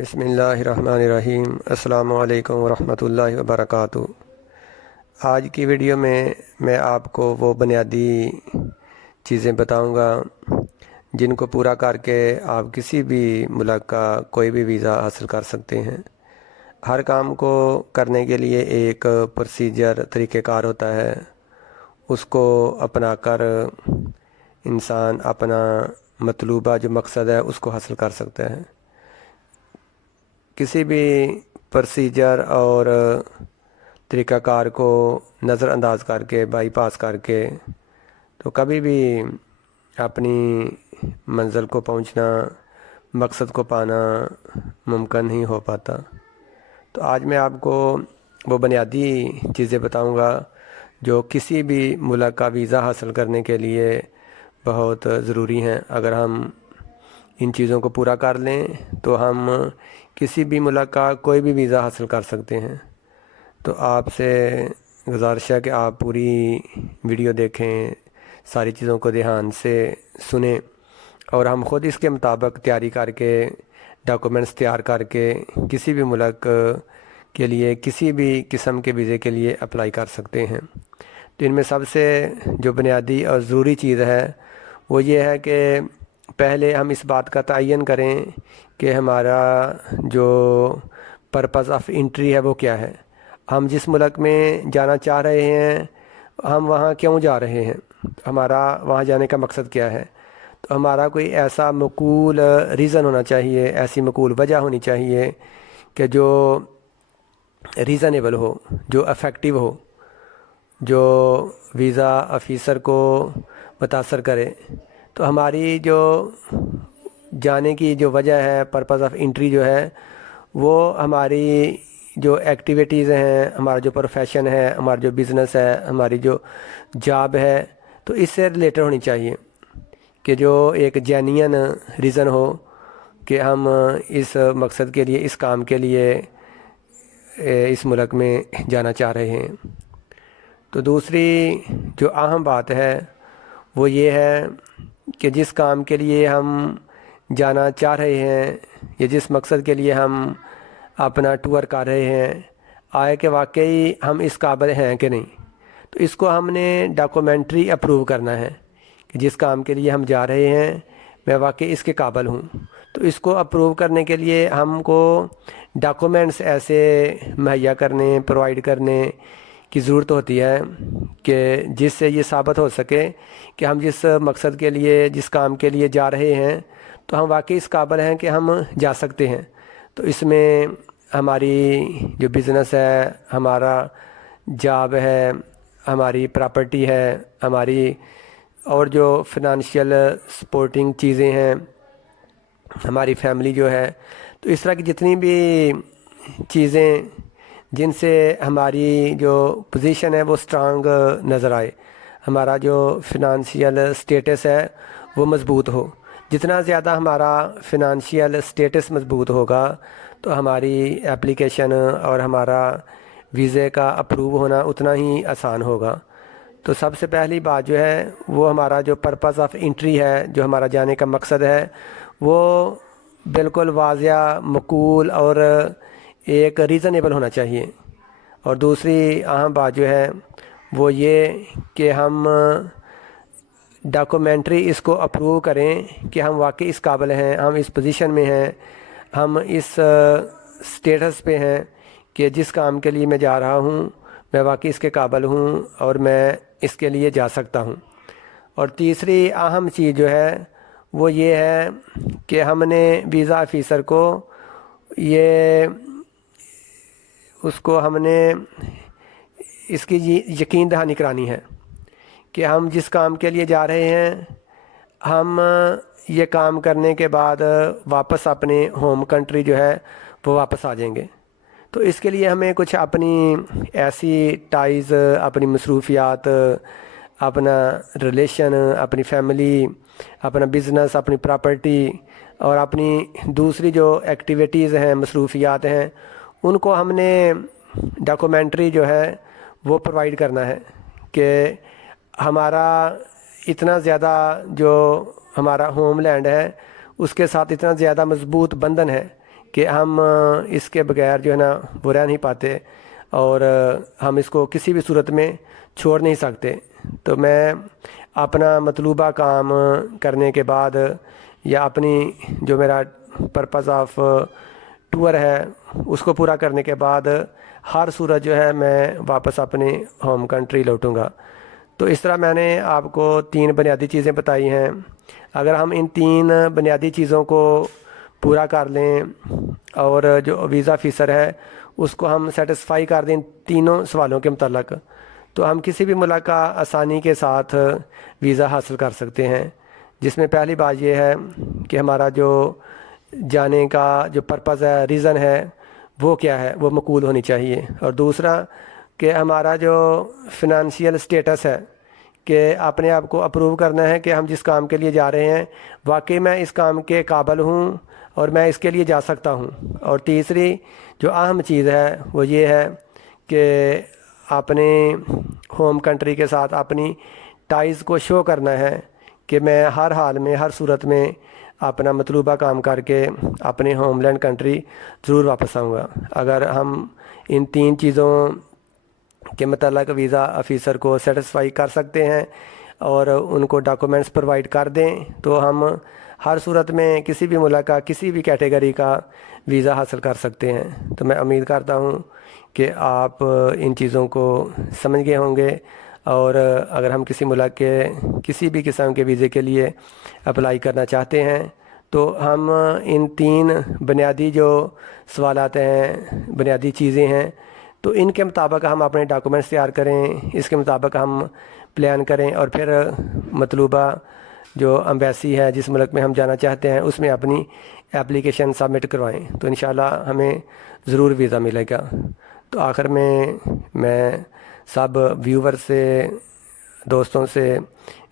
بسم اللہ الرحمن الرحیم۔ السلام علیکم ورحمۃ اللہ وبرکاتہ۔ آج کی ویڈیو میں آپ کو وہ بنیادی چیزیں بتاؤں گا جن کو پورا کر کے آپ کسی بھی ملک کا کوئی بھی ویزا حاصل کر سکتے ہیں۔ ہر کام کو کرنے کے لیے ایک پروسیجر طریقہ کار ہوتا ہے، اس کو اپنا کر انسان اپنا مطلوبہ جو مقصد ہے اس کو حاصل کر سکتا ہے۔ کسی بھی پروسیجر اور طریقہ کار کو نظر انداز کر کے بائی پاس کر کے تو کبھی بھی اپنی منزل کو پہنچنا، مقصد کو پانا ممکن نہیں ہو پاتا۔ تو آج میں آپ کو وہ بنیادی چیزیں بتاؤں گا جو کسی بھی ملک کا ویزا حاصل کرنے کے لیے بہت ضروری ہیں۔ اگر ہم ان چیزوں کو پورا کر لیں تو ہم کسی بھی ملک کا کوئی بھی ویزا حاصل کر سکتے ہیں۔ تو آپ سے گزارش ہے کہ آپ پوری ویڈیو دیکھیں، ساری چیزوں کو دھیان سے سنیں اور ہم خود اس کے مطابق تیاری کر کے ڈاکومنٹس تیار کر کے کسی بھی ملک کے لیے کسی بھی قسم کے ویزے کے لیے اپلائی کر سکتے ہیں۔ تو ان میں سب سے جو بنیادی اور ضروری چیز ہے وہ یہ ہے کہ پہلے ہم اس بات کا تعین کریں کہ ہمارا جو پرپز آف انٹری ہے وہ کیا ہے۔ ہم جس ملک میں جانا چاہ رہے ہیں ہم وہاں کیوں جا رہے ہیں، ہمارا وہاں جانے کا مقصد کیا ہے۔ تو ہمارا کوئی ایسا معقول ریزن ہونا چاہیے، ایسی معقول وجہ ہونی چاہیے کہ جو ریزنیبل ہو، جو افیکٹو ہو، جو ویزا آفیسر کو متاثر کرے۔ تو ہماری جو جانے کی جو وجہ ہے، پرپز آف انٹری جو ہے، وہ ہماری جو ایکٹیویٹیز ہیں، ہمارا جو پروفیشن ہے، ہمارا جو بزنس ہے، ہماری جو جاب ہے، تو اس سے ریلیٹڈ ہونی چاہیے کہ جو ایک جینین ریزن ہو کہ ہم اس مقصد کے لیے، اس کام کے لیے اس ملک میں جانا چاہ رہے ہیں۔ تو دوسری جو اہم بات ہے وہ یہ ہے کہ جس کام کے لیے ہم جانا چاہ رہے ہیں یا جس مقصد کے لیے ہم اپنا ٹور کر رہے ہیں، آئے کہ واقعی ہم اس قابل ہیں کہ نہیں۔ تو اس کو ہم نے ڈاکومنٹری اپروو کرنا ہے کہ جس کام کے لیے ہم جا رہے ہیں میں واقعی اس کے قابل ہوں۔ تو اس کو اپروو کرنے کے لیے ہم کو ڈاکومنٹس ایسے مہیا کرنے، پرووائڈ کرنے کی ضرورت ہوتی ہے کہ جس سے یہ ثابت ہو سکے کہ ہم جس مقصد کے لیے، جس کام کے لیے جا رہے ہیں تو ہم واقعی اس قابل ہیں کہ ہم جا سکتے ہیں۔ تو اس میں ہماری جو بزنس ہے، ہمارا جاب ہے، ہماری پراپرٹی ہے، ہماری اور جو فنانشیل سپورٹنگ چیزیں ہیں، ہماری فیملی جو ہے، تو اس طرح کی جتنی بھی چیزیں جن سے ہماری جو پوزیشن ہے وہ سٹرانگ نظر آئے، ہمارا جو فنانشیل سٹیٹس ہے وہ مضبوط ہو۔ جتنا زیادہ ہمارا فنانشیل سٹیٹس مضبوط ہوگا تو ہماری اپلیکیشن اور ہمارا ویزے کا اپروو ہونا اتنا ہی آسان ہوگا۔ تو سب سے پہلی بات جو ہے وہ ہمارا جو پرپز آف انٹری ہے، جو ہمارا جانے کا مقصد ہے، وہ بالکل واضح، معقول اور ایک ریزنیبل ہونا چاہیے۔ اور دوسری اہم بات جو ہے وہ یہ کہ ہم ڈاکومنٹری اس کو اپروو کریں کہ ہم واقعی اس قابل ہیں، ہم اس پوزیشن میں ہیں، ہم اس سٹیٹس پہ ہیں کہ جس کام کے لیے میں جا رہا ہوں میں واقعی اس کے قابل ہوں اور میں اس کے لیے جا سکتا ہوں۔ اور تیسری اہم چیز جو ہے وہ یہ ہے کہ ہم نے ویزا آفیسر کو ہم نے اس کی یقین دہانی کرانی ہے کہ ہم جس کام کے لیے جا رہے ہیں ہم یہ کام کرنے کے بعد واپس اپنے ہوم کنٹری جو ہے وہ واپس آ جائیں گے۔ تو اس کے لیے ہمیں کچھ اپنی ایسی ٹائز، اپنی مصروفیات، اپنا ریلیشن، اپنی فیملی، اپنا بزنس، اپنی پراپرٹی اور اپنی دوسری جو ایکٹیویٹیز ہیں، مصروفیات ہیں، ان کو ہم نے ڈاکومنٹری جو ہے وہ پرووائڈ کرنا ہے کہ ہمارا اتنا زیادہ جو ہمارا ہوم لینڈ ہے اس کے ساتھ اتنا زیادہ مضبوط بندھن ہے کہ ہم اس کے بغیر جو ہے نا وہ رہ نہیں پاتے، اور ہم اس کو کسی بھی صورت میں چھوڑ نہیں سکتے۔ تو میں اپنا مطلوبہ کام کرنے کے بعد یا اپنی جو میرا پرپز آف ٹور ہے اس کو پورا کرنے کے بعد ہر صورت جو ہے میں واپس اپنی ہوم کنٹری لوٹوں گا۔ تو اس طرح میں نے آپ کو 3 بنیادی چیزیں بتائی ہیں۔ اگر ہم ان 3 بنیادی چیزوں کو پورا کر لیں اور جو ویزا آفیسر ہے اس کو ہم سیٹسفائی کر دیں تینوں سوالوں کے متعلق، تو ہم کسی بھی ملک کا آسانی کے ساتھ ویزا حاصل کر سکتے ہیں، جس میں پہلی بات یہ ہے کہ ہمارا جو جانے کا جو پرپز ہے، ریزن ہے، وہ کیا ہے، وہ مقبول ہونی چاہیے۔ اور دوسرا کہ ہمارا جو فنانشیل سٹیٹس ہے، کہ اپنے آپ کو اپروو کرنا ہے کہ ہم جس کام کے لیے جا رہے ہیں واقعی میں اس کام کے قابل ہوں اور میں اس کے لیے جا سکتا ہوں۔ اور تیسری جو اہم چیز ہے وہ یہ ہے کہ اپنے ہوم کنٹری کے ساتھ اپنی ٹائز کو شو کرنا ہے کہ میں ہر حال میں، ہر صورت میں اپنا مطلوبہ کام کر کے اپنے ہوم لینڈ کنٹری ضرور واپس آؤں گا۔ اگر ہم ان 3 چیزوں کے متعلق ویزا آفیسر کو سیٹسفائی کر سکتے ہیں اور ان کو ڈاکومنٹس پرووائڈ کر دیں تو ہم ہر صورت میں کسی بھی ملک کا، کسی بھی کیٹیگری کا ویزا حاصل کر سکتے ہیں۔ تو میں امید کرتا ہوں کہ آپ ان چیزوں کو سمجھ گئے ہوں گے، اور اگر ہم کسی ملک کے کسی بھی قسم کے ویزے کے لیے اپلائی کرنا چاہتے ہیں تو ہم ان 3 بنیادی جو سوالات ہیں، بنیادی چیزیں ہیں، تو ان کے مطابق ہم اپنے ڈاکومنٹس تیار کریں، اس کے مطابق ہم پلان کریں، اور پھر مطلوبہ جو امبیسی ہے جس ملک میں ہم جانا چاہتے ہیں اس میں اپنی اپلیکیشن سبمٹ کروائیں، تو انشاءاللہ ہمیں ضرور ویزا ملے گا۔ تو آخر میں سب ویور سے، دوستوں سے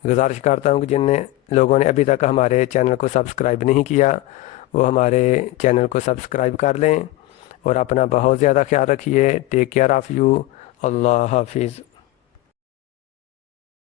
گزارش کرتا ہوں کہ جن لوگوں نے ابھی تک ہمارے چینل کو سبسکرائب نہیں کیا وہ ہمارے چینل کو سبسکرائب کر لیں، اور اپنا بہت زیادہ خیال رکھیے۔ Take care of you. اللہ حافظ۔